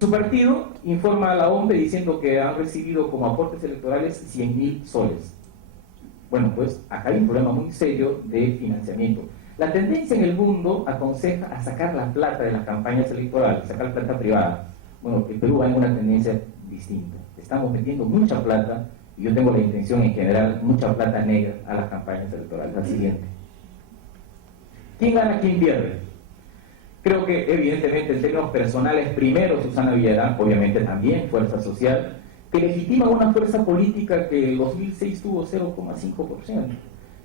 Su partido informa a la OMPE diciendo que han recibido como aportes electorales 100.000 soles. Bueno, pues acá hay un problema muy serio de financiamiento. La tendencia en el mundo aconseja a sacar la plata de las campañas electorales, sacar plata privada. Bueno, en Perú hay una tendencia distinta. Estamos metiendo mucha plata, y yo tengo la intención en general, mucha plata negra a las campañas electorales. La siguiente. ¿Quién gana, quién pierde? Creo que evidentemente en términos personales, primero Susana Villarán, obviamente también fuerza social, que legitima una fuerza política que en 2006 tuvo 0,5%.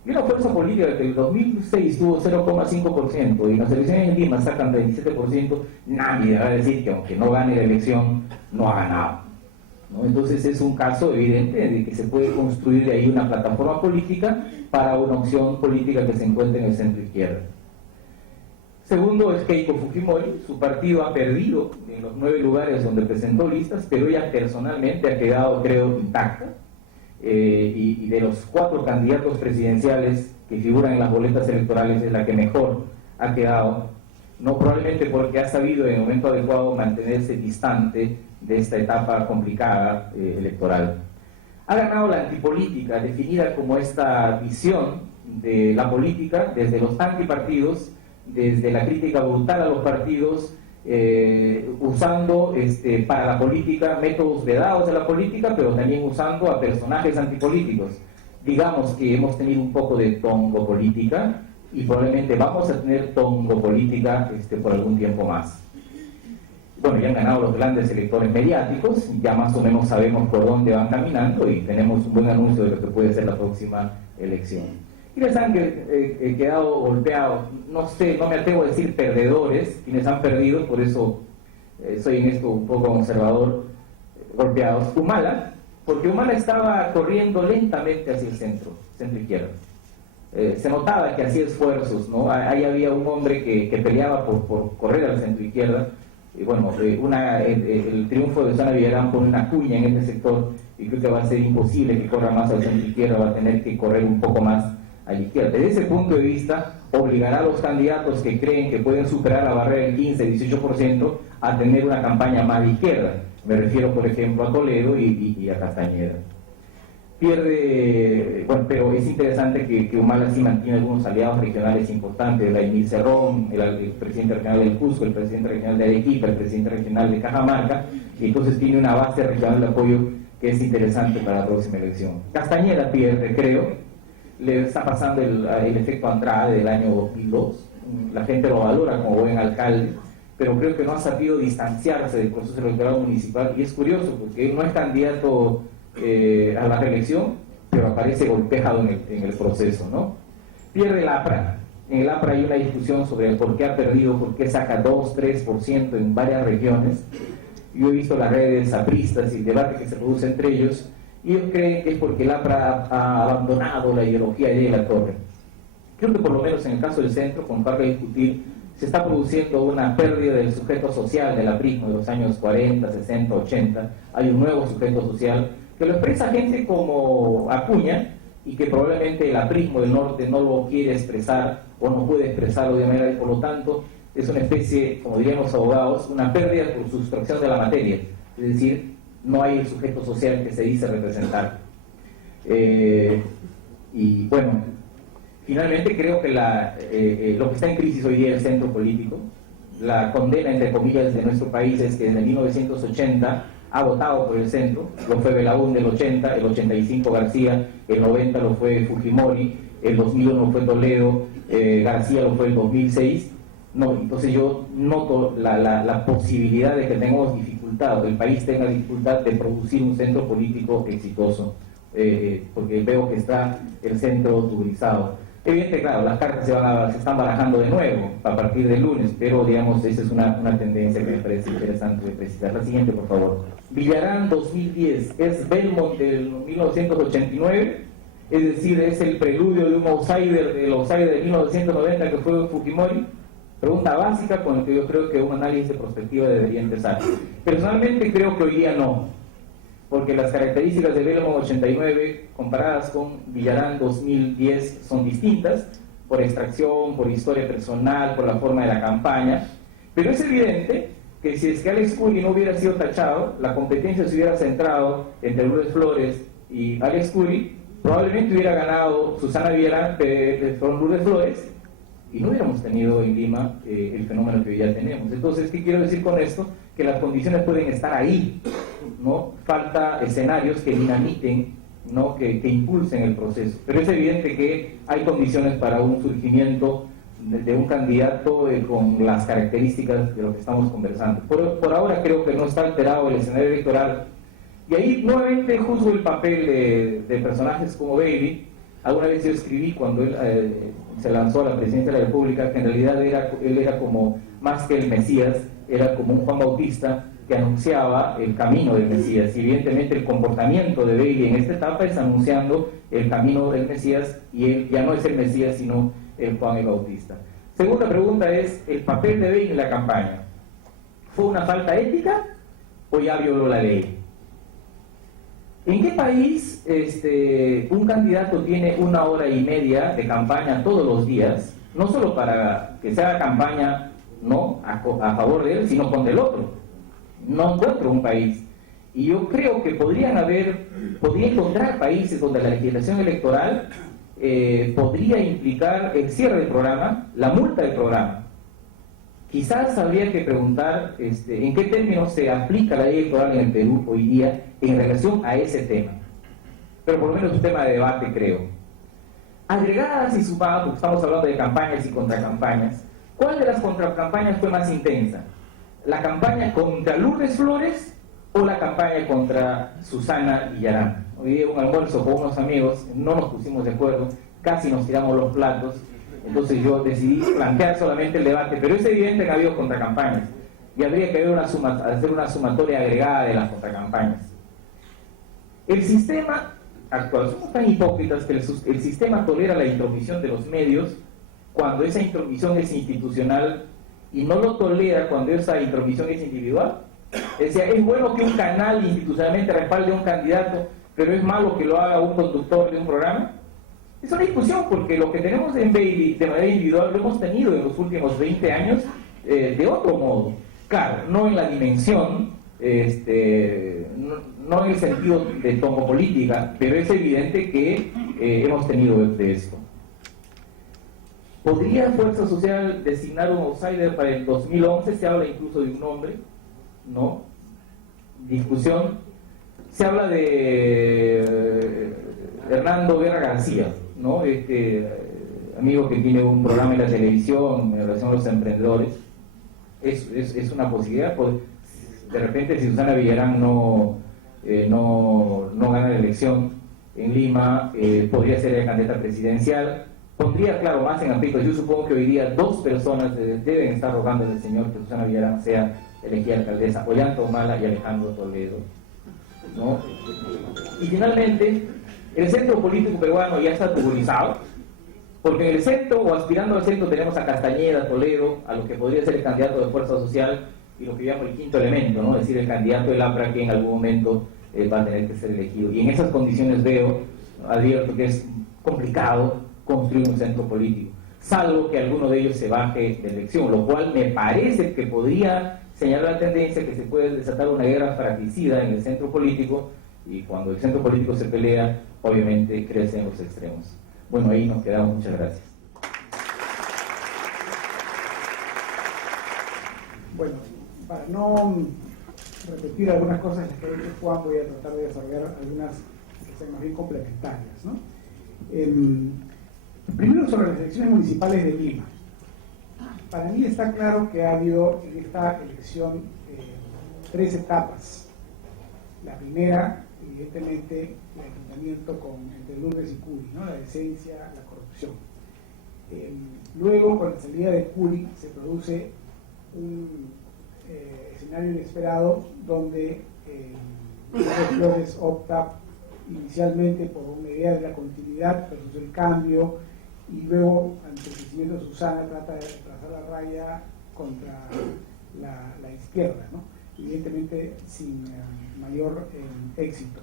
Y una fuerza política que en 2006 tuvo 0,5% y las elecciones en Lima sacan 27%, nadie va a decir que aunque no gane la elección, no ha ganado, ¿no? Entonces es un caso evidente de que se puede construir de ahí una plataforma política para una opción política que se encuentre en el centro izquierda. Segundo es Keiko Fujimori. Su partido ha perdido en los 9 lugares donde presentó listas, pero ella personalmente ha quedado, creo, intacta. Y de los 4 candidatos presidenciales que figuran en las boletas electorales es la que mejor ha quedado, no probablemente porque ha sabido en el momento adecuado mantenerse distante de esta etapa complicada electoral. Ha ganado la antipolítica, definida como esta visión de la política desde los antipartidos, desde la crítica brutal a los partidos, usando para la política métodos vedados de la política, pero también usando a personajes antipolíticos. Digamos que hemos tenido un poco de tongo política y probablemente vamos a tener tongo política por algún tiempo más. Bueno, ya han ganado los grandes electores mediáticos, ya más o menos sabemos por dónde van caminando y tenemos un buen anuncio de lo que puede ser la próxima elección. Quienes han quedado golpeados, no sé, no me atrevo a decir perdedores, quienes han perdido, por eso soy en esto un poco conservador, golpeados. Humala, porque Humala estaba corriendo lentamente hacia el centro izquierdo. Se notaba que hacía esfuerzos, ¿no? Ahí había un hombre que peleaba por correr al centro izquierda. Y bueno, el triunfo de Susana Villarán pone una cuña en este sector y creo que va a ser imposible que corra más al centro izquierda, va a tener que correr un poco más a la izquierda. Desde ese punto de vista, obligará a los candidatos que creen que pueden superar la barrera del 15-18% a tener una campaña más de izquierda. Me refiero, por ejemplo, a Toledo y a Castañeda. Pierde, bueno, pero es interesante que Humala sí mantiene algunos aliados regionales importantes, Vladimir Cerrón, el presidente regional del Cusco, el presidente regional de Arequipa, el presidente regional de Cajamarca, y entonces tiene una base regional de apoyo que es interesante para la próxima elección. Castañeda pierde, creo, le está pasando el efecto Andrade del año 2002, la gente lo valora como buen alcalde, pero creo que no ha sabido distanciarse del proceso electoral municipal, y es curioso porque él no es candidato a la reelección, pero aparece golpeado en el proceso, ¿no? Pierde el APRA. En el APRA hay una discusión sobre el por qué ha perdido, por qué saca 2-3% en varias regiones. Yo he visto las redes apristas y el debate que se produce entre ellos, y ellos creen que es porque el APRA ha abandonado la ideología de la Torre. Creo que por lo menos en el caso del centro, con par de discutir, se está produciendo una pérdida del sujeto social del aprismo de los años 40, 60, 80. Hay un nuevo sujeto social que lo expresa gente como Acuña, y que probablemente el aprismo del norte no lo quiere expresar o no puede expresarlo de manera, y por lo tanto es una especie, como dirían los abogados, una pérdida por sustracción de la materia, es decir, no hay el sujeto social que se dice representar. Y bueno, finalmente creo que lo que está en crisis hoy día es el centro político. La condena, entre comillas, de nuestro país es que desde 1980 ha votado por el centro. Lo fue Belaúnde el 80, el 85 García, el 90 lo fue Fujimori, el 2001 fue Toledo, García lo fue el 2006. No, entonces yo noto la posibilidad de que tengamos dificultad, que el país tenga dificultad de producir un centro político exitoso, porque veo que está el centro tuburizado. Evidente, claro, las cartas se están barajando de nuevo a partir del lunes, pero digamos, esa es una tendencia que me parece interesante de precisar. La siguiente, por favor. Villarán 2010, ¿es Belmont del 1989? Es decir, ¿es el preludio de un outsider, del outsider de 1990 que fue Fujimori? Pregunta básica con la que yo creo que un análisis de perspectiva debería empezar. Personalmente creo que hoy día no, porque las características de Belmont 89 comparadas con Villarán 2010 son distintas, por extracción, por historia personal, por la forma de la campaña, pero es evidente que si es que Alex Curi no hubiera sido tachado, la competencia se hubiera centrado entre Lourdes Flores y Alex Curi, probablemente hubiera ganado Susana Villarán con Lourdes Flores, y no hubiéramos tenido en Lima el fenómeno que hoy ya tenemos. Entonces, ¿qué quiero decir con esto? Que las condiciones pueden estar ahí, ¿no? Falta escenarios que dinamiten, ¿no? que impulsen el proceso. Pero es evidente que hay condiciones para un surgimiento de un candidato con las características de lo que estamos conversando. Por ahora creo que no está alterado el escenario electoral. Y ahí nuevamente juzgo el papel de personajes como Bailey. Alguna vez yo escribí cuando él se lanzó a la presidencia de la República que en realidad él era como más que el Mesías, era como un Juan Bautista que anunciaba el camino del Mesías. Y evidentemente el comportamiento de Bailey en esta etapa es anunciando el camino del Mesías, y él ya no es el Mesías sino el Juan el Bautista. Segunda pregunta es, ¿el papel de Bailey en la campaña fue una falta ética o ya violó la ley? ¿En qué país un candidato tiene 1 hora y media de campaña todos los días, no solo para que sea campaña no a favor de él, sino contra el otro? No encuentro un país. Y yo creo que podría encontrar países donde la legislación electoral podría implicar el cierre del programa, la multa del programa. Quizás habría que preguntar en qué términos se aplica la ley electoral en el Perú hoy día en relación a ese tema. Pero por lo menos es un tema de debate, creo. Agregadas y sumadas, porque estamos hablando de campañas y contracampañas, ¿cuál de las contracampañas fue más intensa? ¿La campaña contra Lourdes Flores o la campaña contra Susana Villarán? Hoy día un almuerzo con unos amigos, no nos pusimos de acuerdo, casi nos tiramos los platos. Entonces yo decidí plantear solamente el debate, pero es evidente que ha habido contracampañas y habría que hacer una sumatoria agregada de las contracampañas. El sistema actual, somos tan hipócritas que el sistema tolera la intromisión de los medios cuando esa intromisión es institucional y no lo tolera cuando esa intromisión es individual. Es decir, es bueno que un canal institucionalmente respalde a un candidato, pero es malo que lo haga un conductor de un programa. Es una discusión, porque lo que tenemos en Bailey de manera individual lo hemos tenido en los últimos 20 años de otro modo. Claro, no en la dimensión, no en el sentido de tomo política, pero es evidente que hemos tenido de esto. ¿Podría Fuerza Social designar un outsider para el 2011? Se habla incluso de un nombre, ¿no? Discusión. Se habla de Hernando Guerra García, ¿no? Amigo que tiene un programa en la televisión en relación a los emprendedores. Es una posibilidad. Pues, de repente, si Susana Villarán no gana la elección en Lima, podría ser la candidata presidencial. Pondría, claro, más en aprietos. Yo supongo que hoy día 2 personas deben estar rogando al señor que Susana Villarán sea elegida alcaldesa: Ollanta Humala y Alejandro Toledo, ¿no? Y finalmente, el centro político peruano ya está tubulizado, porque en el centro, o aspirando al centro, tenemos a Castañeda, Toledo, a lo que podría ser el candidato de Fuerza Social, y lo que llamo el quinto elemento, ¿no? Es decir, el candidato del APRA, que en algún momento va a tener que ser elegido. Y en esas condiciones advierto que es complicado construir un centro político, salvo que alguno de ellos se baje de elección, lo cual me parece que podría señalar la tendencia que se puede desatar una guerra fratricida en el centro político, y cuando el centro político se pelea, obviamente crecen los extremos. Bueno, ahí nos quedamos. Muchas gracias. Bueno, para no repetir algunas cosas que ha dicho Juan, voy a tratar de desarrollar algunas que sean más bien complementarias, ¿no? Primero, sobre las elecciones municipales de Lima. Para mí está claro que ha habido en esta elección 3 etapas. La primera, evidentemente, el enfrentamiento entre Lourdes y Curi, ¿no? La decencia, la corrupción. Luego, con la salida de Curi, se produce un escenario inesperado donde Flores opta inicialmente por una idea de la continuidad versus el cambio, y luego, ante el crecimiento de Susana, trata de trazar la raya contra la izquierda, ¿no? Evidentemente sin mayor éxito.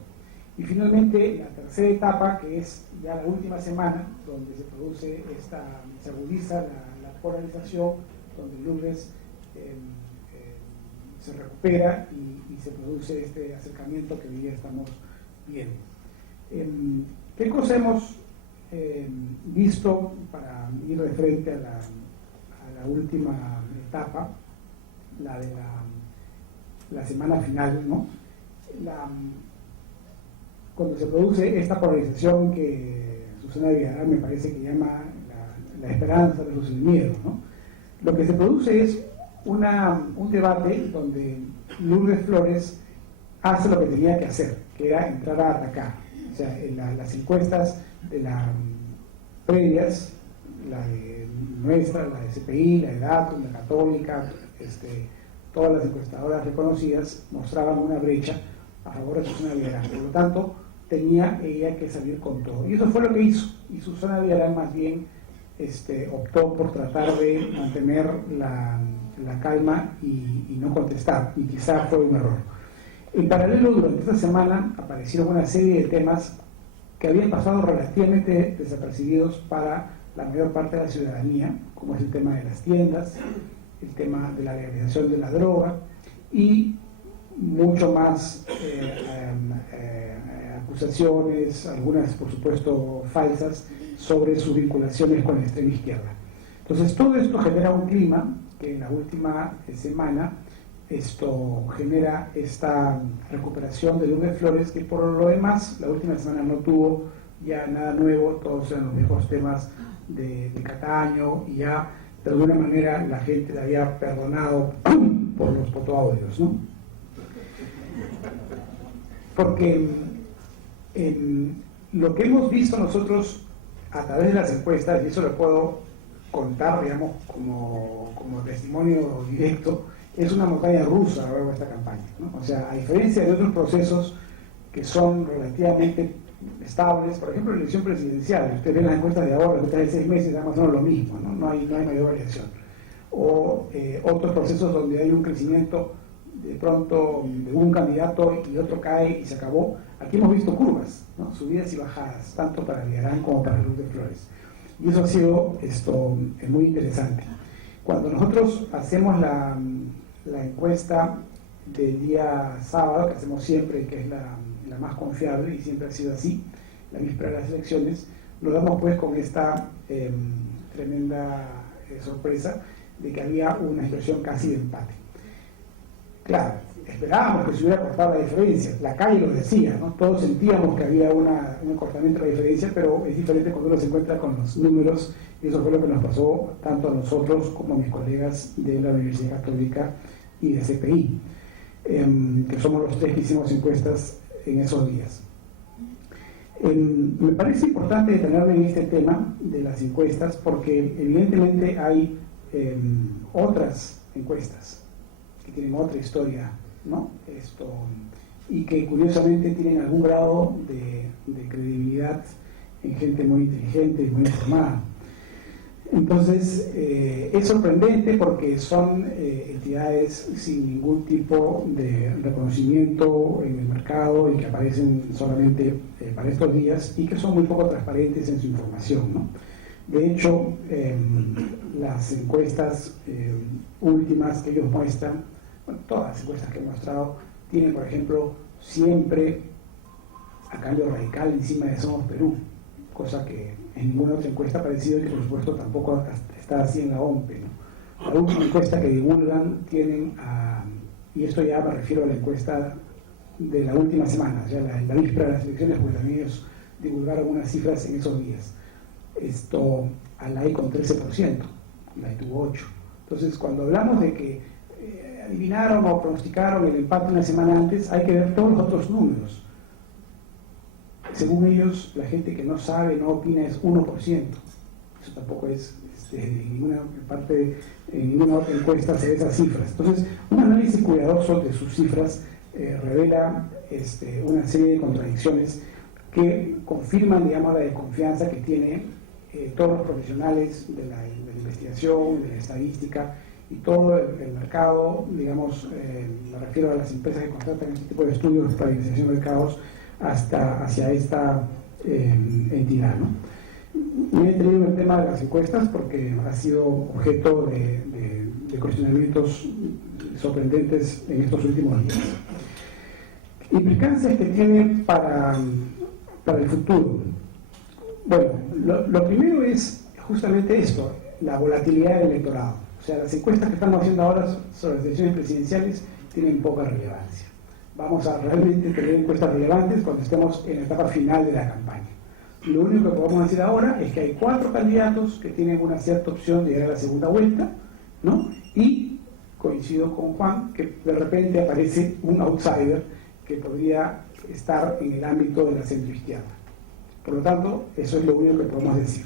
Y finalmente la tercera etapa, que es ya la última semana, donde se produce se agudiza la polarización, donde Lourdes se recupera y se produce este acercamiento que hoy día estamos viendo. ¿Qué cosa hemos visto para ir de frente a la última etapa, la de la semana final, ¿no? Cuando se produce esta polarización que Susana Villarán me parece que llama la esperanza versus el miedo, ¿no? Lo que se produce es un debate donde Lourdes Flores hace lo que tenía que hacer, que era entrar a atacar. O sea, en las encuestas de las previas, la de nuestra, la de CPI, la de Datum, la Católica, todas las encuestadoras reconocidas mostraban una brecha a favor de Susana Villarán. Por lo tanto, tenía ella que salir con todo. Y eso fue lo que hizo. Y Susana Villarán más bien optó por tratar de mantener la calma y no contestar. Y quizá fue un error. En paralelo, durante esta semana aparecieron una serie de temas que habían pasado relativamente desapercibidos para la mayor parte de la ciudadanía, como es el tema de las tiendas, el tema de la legalización de la droga y mucho más acusaciones, algunas por supuesto falsas, sobre sus vinculaciones con la extrema izquierda. Entonces todo esto genera un clima que en la última semana genera esta recuperación de Lourdes Flores, que por lo demás la última semana no tuvo ya nada nuevo, todos eran los viejos temas de Cataño, y ya de alguna manera la gente le había perdonado por los fotoaudios, ¿no? Porque lo que hemos visto nosotros a través de las encuestas, y eso lo puedo contar, digamos, como testimonio directo, es una montaña rusa a lo largo de esta campaña, ¿no? O sea, a diferencia de otros procesos que son relativamente estables, por ejemplo, la elección presidencial, ustedes ven las encuestas de ahora, las encuestas de 6 meses, más o menos lo mismo, ¿no? No hay mayor variación. O otros procesos donde hay un crecimiento de pronto de un candidato y otro cae y se acabó. Aquí hemos visto curvas, ¿no? Subidas y bajadas, tanto para Villarán como para Lourdes Flores. Y eso ha sido muy interesante. Cuando nosotros hacemos la encuesta del día sábado, que hacemos siempre, que es la más confiable y siempre ha sido así, la víspera de las elecciones, lo damos pues con esta tremenda sorpresa de que había una situación casi de empate. Claro, esperábamos que se hubiera cortado la diferencia, la calle lo decía, ¿no? Todos sentíamos que había un acortamiento de la diferencia, pero es diferente cuando uno se encuentra con los números, y eso fue lo que nos pasó tanto a nosotros como a mis colegas de la Universidad Católica y de CPI, que somos los tres que hicimos encuestas en esos días. Me parece importante detenerme en este tema de las encuestas porque evidentemente hay otras encuestas que tienen otra historia, ¿no? Y que curiosamente tienen algún grado de credibilidad en gente muy inteligente y muy informada. Entonces, es sorprendente porque son entidades sin ningún tipo de reconocimiento en el mercado y que aparecen solamente para estos días y que son muy poco transparentes en su información, ¿no? De hecho, las encuestas últimas que ellos muestran, bueno, todas las encuestas que he mostrado, tienen, por ejemplo, siempre a Cambio Radical encima de Somos Perú, cosa que en ninguna otra encuesta ha aparecido y que por supuesto tampoco está así en la OMPE, ¿no? La última encuesta que divulgan tienen y esto ya me refiero a la encuesta de la última semana, ya la víspera de las elecciones, porque también ellos divulgaron unas cifras en esos días. A la I con 13%, la I tuvo 8%. Entonces, cuando hablamos de que adivinaron o pronosticaron el empate una semana antes, hay que ver todos los otros números. Según ellos, la gente que no sabe, no opina, es 1%. Eso tampoco es en ninguna parte, en ninguna otra encuesta se ve esas cifras. Entonces, un análisis cuidadoso de sus cifras revela una serie de contradicciones que confirman, digamos, la desconfianza que tienen todos los profesionales de la investigación, de la estadística y todo el mercado, digamos, me refiero a las empresas que contratan este tipo de estudios para investigación de mercados, hacia esta entidad, ¿no? Y he tenido el tema de las encuestas porque ha sido objeto de cuestionamientos sorprendentes en estos últimos días. Implicancias que tiene para el futuro. Bueno, lo primero es justamente esto, la volatilidad del electorado. O sea, las encuestas que estamos haciendo ahora sobre las elecciones presidenciales tienen poca relevancia. Vamos a realmente tener encuestas relevantes cuando estemos en la etapa final de la campaña. Lo único que podemos decir ahora es que hay 4 candidatos que tienen una cierta opción de llegar a la segunda vuelta, ¿no? Y coincido con Juan, que de repente aparece un outsider que podría estar en el ámbito de la centroizquierda. Por lo tanto, eso es lo único que podemos decir.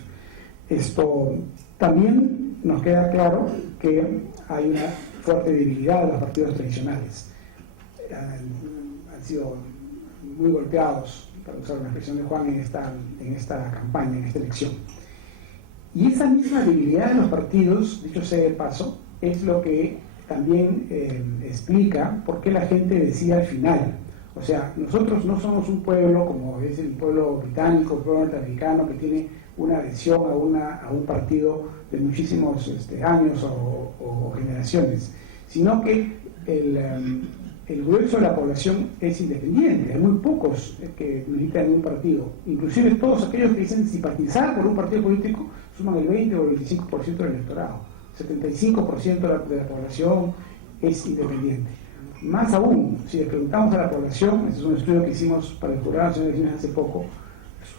Esto también nos queda claro que hay una fuerte debilidad de los partidos tradicionales. Han sido muy golpeados, para usar una expresión de Juan, en esta campaña, en esta elección. Y esa misma debilidad de los partidos, dicho sea de paso, es lo que también explica por qué la gente decía al final. O sea, nosotros no somos un pueblo como es el pueblo británico, el pueblo norteamericano, que tiene una adhesión a un partido de muchísimos años o generaciones, sino que el grueso de la población es independiente. Hay muy pocos que militan en un partido. Inclusive todos aquellos que dicen simpatizar por un partido político suman el 20 o el 25% del electorado. 75% de la población es independiente. Más aún, si le preguntamos a la población, ese es un estudio que hicimos para el Jurado Nacional de Elecciones hace poco,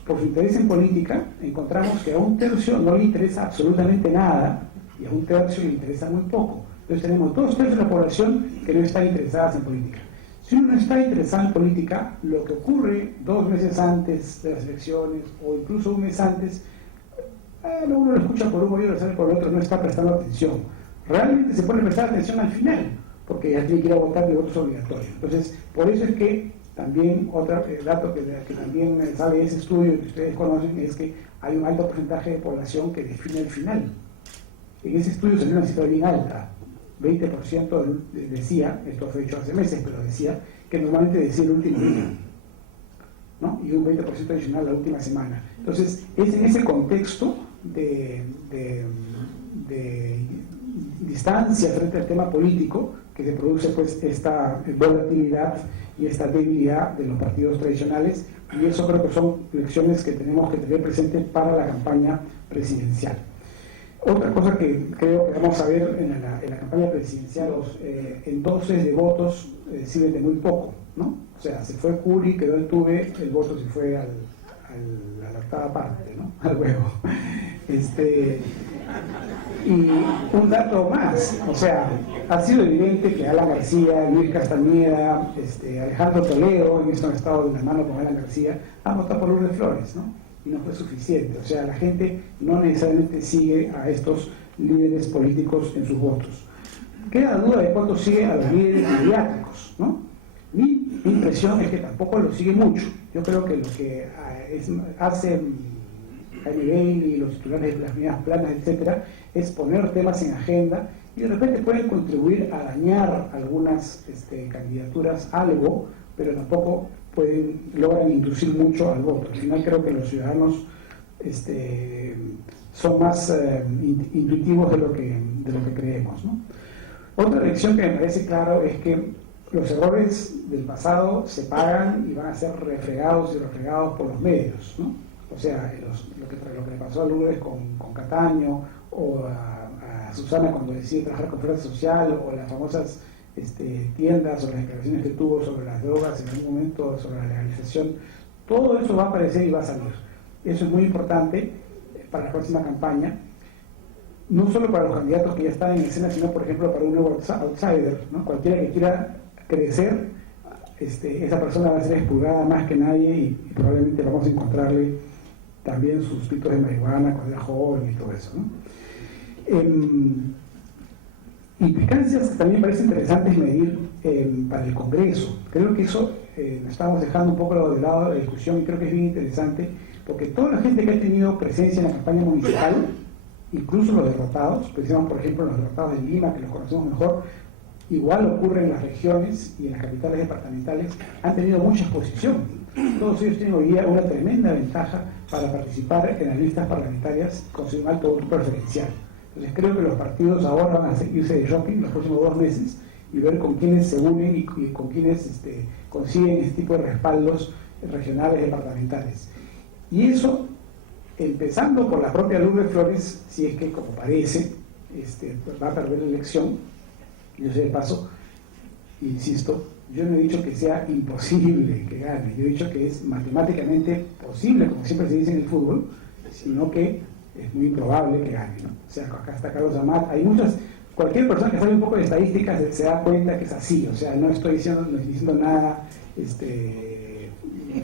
por su interés en política, encontramos que a un tercio no le interesa absolutamente nada y a un tercio le interesa muy poco. Entonces tenemos 2 tercios de la población que no están interesadas en política. Si uno no está interesado en política, lo que ocurre 2 meses antes de las elecciones o incluso un mes antes, uno lo escucha por un oído y lo sabe por el otro, no está prestando atención. Realmente se puede prestar atención al final, porque ya tiene que ir a votar de votos obligatorios. Entonces, por eso es que también otro dato que también sabe ese estudio que ustedes conocen es que hay un alto porcentaje de población que define el final. En ese estudio salió una cifra bien alta. 20% decía, esto fue hecho hace meses, pero decía que normalmente decía el último día, ¿no? Y un 20% adicional la última semana. Entonces, es en ese contexto de distancia frente al tema político que se produce pues esta volatilidad y esta debilidad de los partidos tradicionales, y eso creo que son lecciones que tenemos que tener presentes para la campaña presidencial. Otra cosa que creo que vamos a ver en la campaña presidencial, los endoses de votos sirven de muy poco, ¿no? O sea, se fue Curi, quedó el Tuve, el voto se fue a la octava parte, ¿no? Al huevo. Y un dato más, o sea, ha sido evidente que Alan García, Luis Castañeda, Alejandro Toledo, en esto han estado de la mano con Alan García, han votado por Lourdes Flores, ¿no? Y no fue suficiente. O sea, la gente no necesariamente sigue a estos líderes políticos en sus votos. Queda duda de cuánto sigue a los líderes mediáticos, ¿no? Mi impresión es que tampoco lo sigue mucho. Yo creo que lo que hace Jaime Bailey, los titulares de las primeras planas, etcétera, es poner temas en agenda y de repente pueden contribuir a dañar algunas candidaturas algo, pero tampoco logran inducir mucho al voto. Al final creo que los ciudadanos son más intuitivos de lo que creemos, ¿no? Otra lección que me parece claro es que los errores del pasado se pagan y van a ser refregados y refregados por los medios, ¿no? O sea, lo que le pasó a Lourdes con Cataño, o a Susana cuando decide trabajar con Fuerza Social, o las famosas tiendas o las declaraciones que tuvo sobre las drogas en algún momento, sobre la legalización, todo eso va a aparecer y va a salir. Eso es muy importante para la próxima campaña, no solo para los candidatos que ya están en escena, sino por ejemplo para un nuevo outsider, ¿no? Cualquiera que quiera crecer, esa persona va a ser expurgada más que nadie y probablemente vamos a encontrarle también sus pitos de marihuana cuando era joven y todo eso, ¿no? Implicancias que también parece interesantes medir para el Congreso. Creo que eso estamos dejando un poco de lado de la discusión y creo que es bien interesante porque toda la gente que ha tenido presencia en la campaña municipal, incluso los derrotados, pensemos por ejemplo en los derrotados de Lima, que los conocemos mejor, igual ocurre en las regiones y en las capitales departamentales, han tenido mucha exposición. Todos ellos tienen hoy día una tremenda ventaja para participar en las listas parlamentarias con su alto voto preferencial. Entonces creo que los partidos ahora van a seguirse de shopping los próximos 2 meses y ver con quiénes se unen y con quiénes consiguen este tipo de respaldos regionales, departamentales. Y eso, empezando por la propia Lourdes Flores, si es que, como parece, va a perder la elección. Yo sé de paso, insisto, yo no he dicho que sea imposible que gane, yo he dicho que es matemáticamente posible, como siempre se dice en el fútbol, sino que es muy improbable que gane, ¿no? O sea, acá está Carlos Amat, hay muchas, cualquier persona que sabe un poco de estadísticas se da cuenta que es así, o sea, no estoy diciendo nada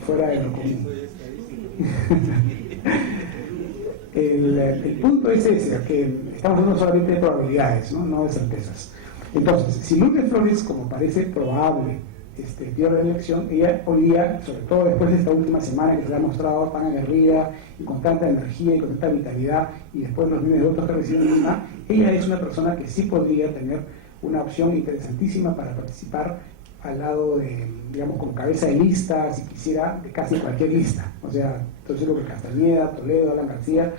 fuera de lo común. El punto es ese, que estamos hablando solamente de probabilidades, no de certezas. Entonces, si Lourdes Flores, como parece probable, pierde la elección, ella hoy día, sobre todo después de esta última semana que se le ha mostrado tan aguerrida y con tanta energía y con tanta vitalidad, y después los miles de votos que reciben misma, ella es una persona que sí podría tener una opción interesantísima para participar al lado de, digamos, como cabeza de lista, si quisiera, de casi cualquier lista. O sea, entonces lo que Castañeda, Toledo, Alan García,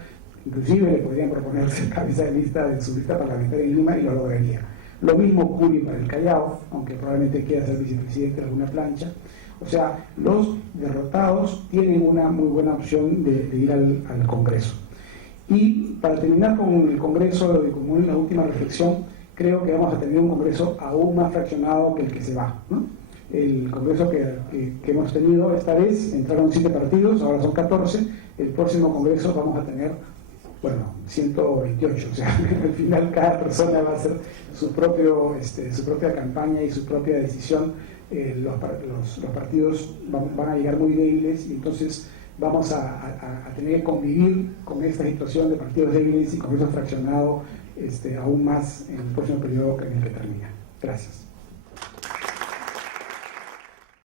inclusive le podrían proponer ser cabeza de lista de su lista parlamentaria en Lima y lo lograría. Lo mismo Curi para el Callao, aunque probablemente quiera ser vicepresidente de alguna plancha. O sea, los derrotados tienen una muy buena opción de ir al Congreso. Y para terminar con el Congreso, como una última reflexión, creo que vamos a tener un Congreso aún más fraccionado que el que se va, ¿no? El Congreso que hemos tenido esta vez, entraron 7 partidos, ahora son 14. El próximo Congreso vamos a tener, 128, o sea, al final cada persona va a hacer su propia campaña y su propia decisión. Los partidos van a llegar muy débiles y entonces vamos a tener que convivir con esta situación de partidos débiles y Congreso fraccionado aún más en el próximo periodo en el que termina.